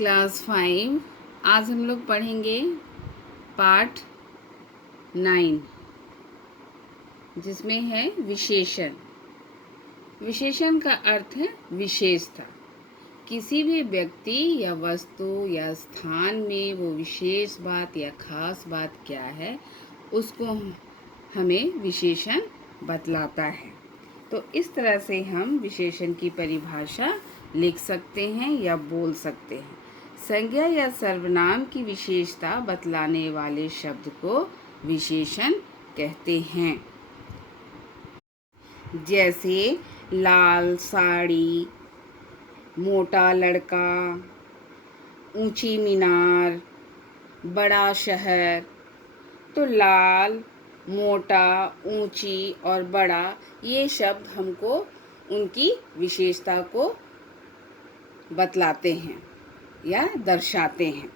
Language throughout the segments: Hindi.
क्लास 5। आज हम लोग पढ़ेंगे पार्ट 9, जिसमें है विशेषण। विशेषण का अर्थ है विशेषता। किसी भी व्यक्ति या वस्तु या स्थान में वो विशेष बात या खास बात क्या है, उसको हमें विशेषण बतलाता है। तो इस तरह से हम विशेषण की परिभाषा लिख सकते हैं या बोल सकते हैं। संज्ञा या सर्वनाम की विशेषता बतलाने वाले शब्द को विशेषण कहते हैं। जैसे लाल साड़ी, मोटा लड़का, ऊंची मीनार, बड़ा शहर। तो लाल, मोटा, ऊंची और बड़ा, ये शब्द हमको उनकी विशेषता को बतलाते हैं या दर्शाते हैं।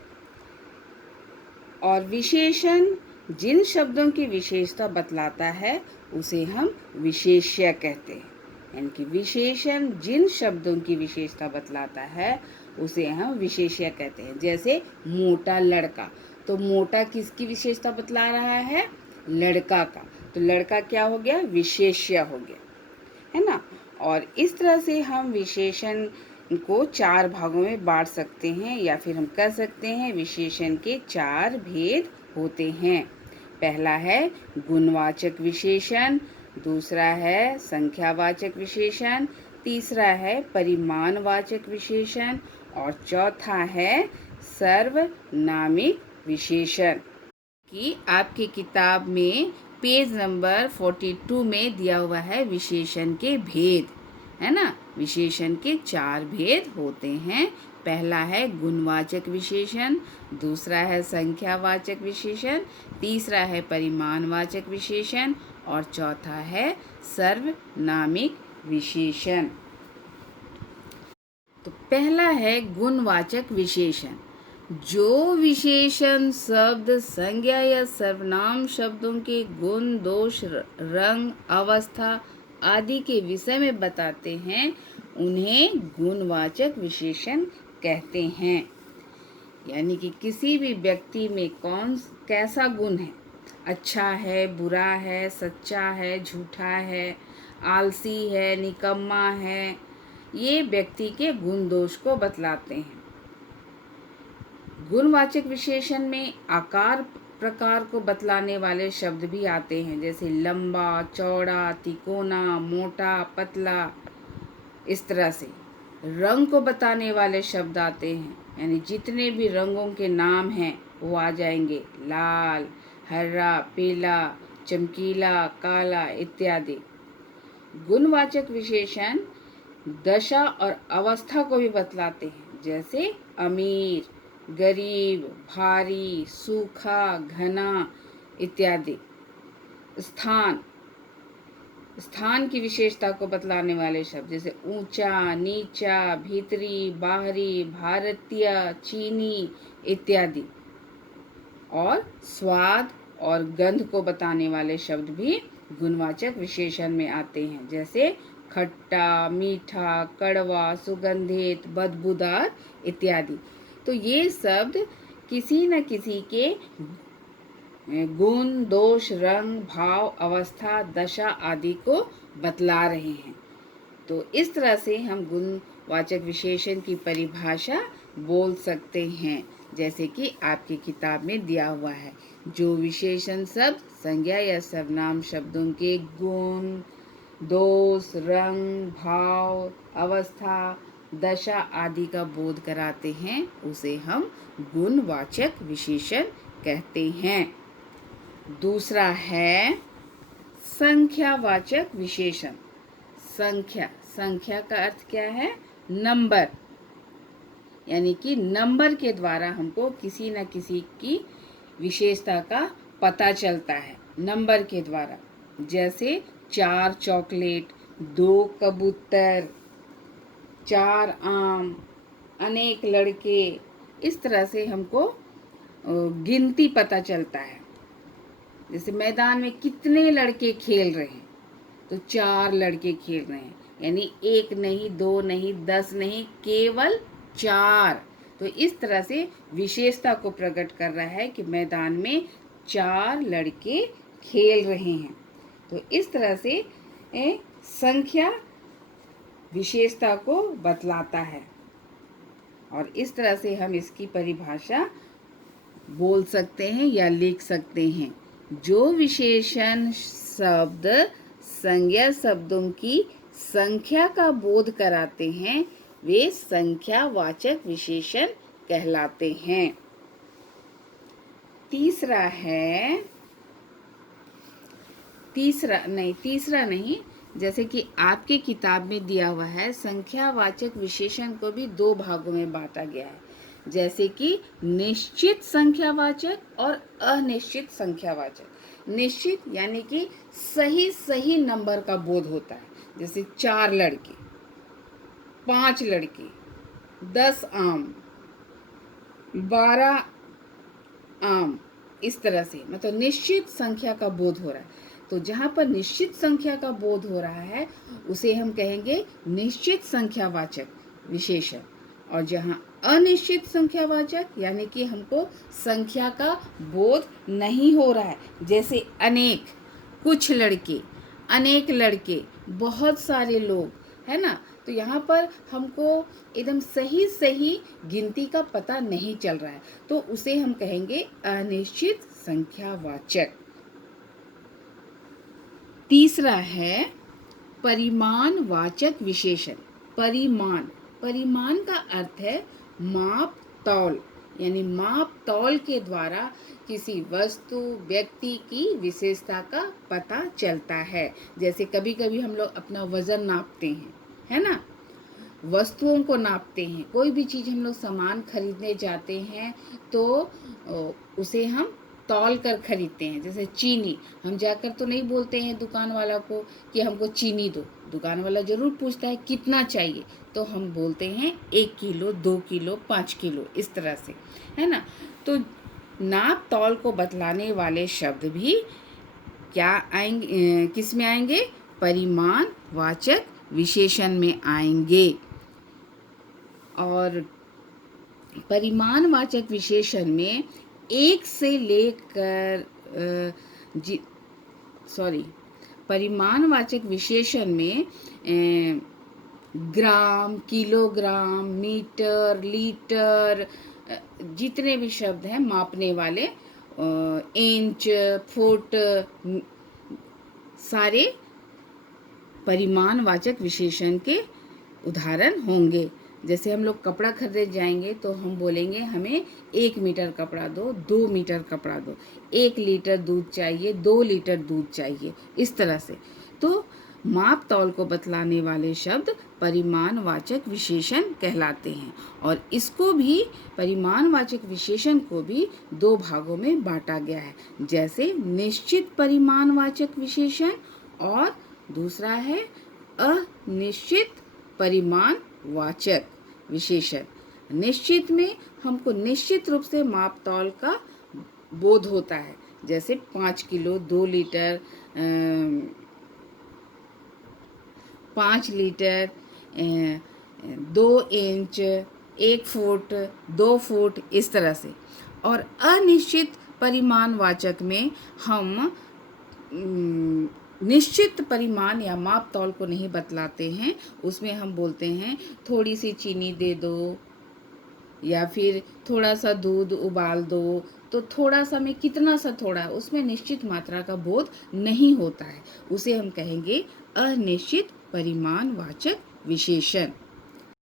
और विशेषण जिन शब्दों की विशेषता बतलाता है उसे हम विशेष्य कहते हैं। यानी कि विशेषण जिन शब्दों की विशेषता बतलाता है उसे हम विशेष्य कहते हैं। जैसे मोटा लड़का, तो मोटा किसकी विशेषता बतला रहा है? लड़का का। तो लड़का क्या हो गया? विशेष्य हो गया, है ना। और इस तरह से हम विशेषण को 4 भागों में बांट सकते हैं, या फिर हम कह सकते हैं विशेषण के 4 भेद होते हैं। पहला है गुणवाचक विशेषण, दूसरा है संख्यावाचक विशेषण, तीसरा है परिमाणवाचक विशेषण और चौथा है सर्वनामिक विशेषण। कि आपकी किताब में पेज नंबर 42 में दिया हुआ है विशेषण के भेद, है ना। विशेषण के 4 भेद होते हैं। पहला है गुणवाचक विशेषण, दूसरा है संख्यावाचक विशेषण, तीसरा है परिमाणवाचक विशेषण और चौथा है सर्वनामिक विशेषण। तो पहला है गुणवाचक विशेषण। जो विशेषण शब्द संज्ञा या सर्वनाम शब्दों के गुण, दोष, रंग, अवस्था आदि के विषय में बताते हैं उन्हें गुणवाचक विशेषण कहते हैं। यानी कि किसी भी व्यक्ति में कैसा गुण है, अच्छा है, बुरा है, सच्चा है, झूठा है, आलसी है, निकम्मा है, ये व्यक्ति के गुण दोष को बतलाते हैं। गुणवाचक विशेषण में आकार प्रकार को बतलाने वाले शब्द भी आते हैं, जैसे लंबा, चौड़ा, तिकोना, मोटा, पतला। इस तरह से रंग को बताने वाले शब्द आते हैं, यानी जितने भी रंगों के नाम हैं वो आ जाएंगे, लाल, हरा, पीला, चमकीला, काला इत्यादि। गुणवाचक विशेषण दशा और अवस्था को भी बतलाते हैं, जैसे अमीर, गरीब, भारी, सूखा, घना इत्यादि। स्थान की विशेषता को बतलाने वाले शब्द जैसे ऊंचा, नीचा, भीतरी, बाहरी, भारतीय, चीनी इत्यादि। और स्वाद और गंध को बताने वाले शब्द भी गुणवाचक विशेषण में आते हैं, जैसे खट्टा, मीठा, कड़वा, सुगंधित, बदबूदार इत्यादि। तो ये शब्द किसी न किसी के गुण, दोष, रंग, भाव, अवस्था, दशा आदि को बतला रहे हैं। तो इस तरह से हम गुणवाचक विशेषण की परिभाषा बोल सकते हैं, जैसे कि आपकी किताब में दिया हुआ है। जो विशेषण शब्द संज्ञा या सर्वनाम शब्दों के गुण, दोष, रंग, भाव, अवस्था, दशा आदि का बोध कराते हैं उसे हम गुणवाचक विशेषण कहते हैं। दूसरा है संख्यावाचक विशेषण। संख्या का अर्थ क्या है? नंबर। यानी कि नंबर के द्वारा हमको किसी न किसी की विशेषता का पता चलता है, नंबर के द्वारा। जैसे 4 चॉकलेट, 2 कबूतर, 4 आम, अनेक लड़के। इस तरह से हमको गिनती पता चलता है। जैसे मैदान में कितने लड़के खेल रहे हैं, तो 4 लड़के खेल रहे हैं, यानी 1 नहीं, 2 नहीं, 10 नहीं, केवल 4। तो इस तरह से विशेषता को प्रकट कर रहा है कि मैदान में 4 लड़के खेल रहे हैं। तो इस तरह से संख्या विशेषता को बतलाता है और इस तरह से हम इसकी परिभाषा बोल सकते हैं या लिख सकते हैं। जो विशेषण शब्द संज्ञा शब्दों की संख्या का बोध कराते हैं वे संख्यावाचक विशेषण कहलाते हैं। तीसरा नहीं, जैसे कि आपके किताब में दिया हुआ है, संख्यावाचक विशेषण को भी 2 भागों में बांटा गया है, जैसे कि निश्चित संख्यावाचक और अनिश्चित संख्यावाचक। निश्चित यानी कि सही नंबर का बोध होता है, जैसे 4 लड़के, 5 लड़के, 10 आम, 12 आम, इस तरह से मतलब निश्चित संख्या का बोध हो रहा है। तो जहाँ पर निश्चित संख्या का बोध हो रहा है उसे हम कहेंगे निश्चित संख्यावाचक विशेषण, और जहाँ अनिश्चित संख्यावाचक यानी कि हमको संख्या का बोध नहीं हो रहा है, जैसे अनेक, कुछ लड़के, अनेक लड़के, बहुत सारे लोग, है ना। तो यहाँ पर हमको एकदम सही गिनती का पता नहीं चल रहा है, तो उसे हम कहेंगे अनिश्चित संख्यावाचक। तीसरा है परिमाणवाचक विशेषण। परिमाण का अर्थ है माप तौल, यानी माप तौल के द्वारा किसी वस्तु व्यक्ति की विशेषता का पता चलता है। जैसे कभी कभी हम लोग अपना वजन नापते हैं, है ना, वस्तुओं को नापते हैं। कोई भी चीज़ हम लोग सामान खरीदने जाते हैं तो उसे हम तौल कर खरीदते हैं। जैसे चीनी, हम जाकर तो नहीं बोलते हैं दुकान वाला को कि हमको चीनी दो, दुकान वाला ज़रूर पूछता है कितना चाहिए, तो हम बोलते हैं 1 किलो, 2 किलो, 5 किलो, इस तरह से, है ना। तो नाप तौल को बतलाने वाले शब्द भी क्या आएंगे, किस में आएंगे? परिमाणवाचक विशेषण में आएंगे। और परिमाणवाचक विशेषण में एक से लेकर परिमाणवाचक विशेषण में ग्राम, किलोग्राम, मीटर, लीटर, जितने भी शब्द हैं मापने वाले, इंच, फुट, सारे परिमाणवाचक विशेषण के उदाहरण होंगे। जैसे हम लोग कपड़ा खरीदने जाएंगे तो हम बोलेंगे हमें 1 मीटर कपड़ा दो, 2 मीटर कपड़ा दो, 1 लीटर दूध चाहिए, 2 लीटर दूध चाहिए, इस तरह से। तो माप तौल को बतलाने वाले शब्द परिमाणवाचक विशेषण कहलाते हैं। और इसको भी, परिमाणवाचक विशेषण को भी 2 भागों में बांटा गया है, जैसे निश्चित परिमाणवाचक विशेषण और दूसरा है अनिश्चित परिमाणवाचक विशेषण। निश्चित में हमको निश्चित रूप से माप तौल का बोध होता है, जैसे 5 kilo, 2 litre, 5 litre, 2 inch, 1 foot, 2 foot, इस तरह से। और अनिश्चित परिमाणवाचक में हम निश्चित परिमाण या माप तौल को नहीं बतलाते हैं, उसमें हम बोलते हैं थोड़ी सी चीनी दे दो, या फिर थोड़ा सा दूध उबाल दो। तो थोड़ा सा में कितना सा थोड़ा, उसमें निश्चित मात्रा का बोध नहीं होता है, उसे हम कहेंगे अनिश्चित परिमाणवाचक विशेषण।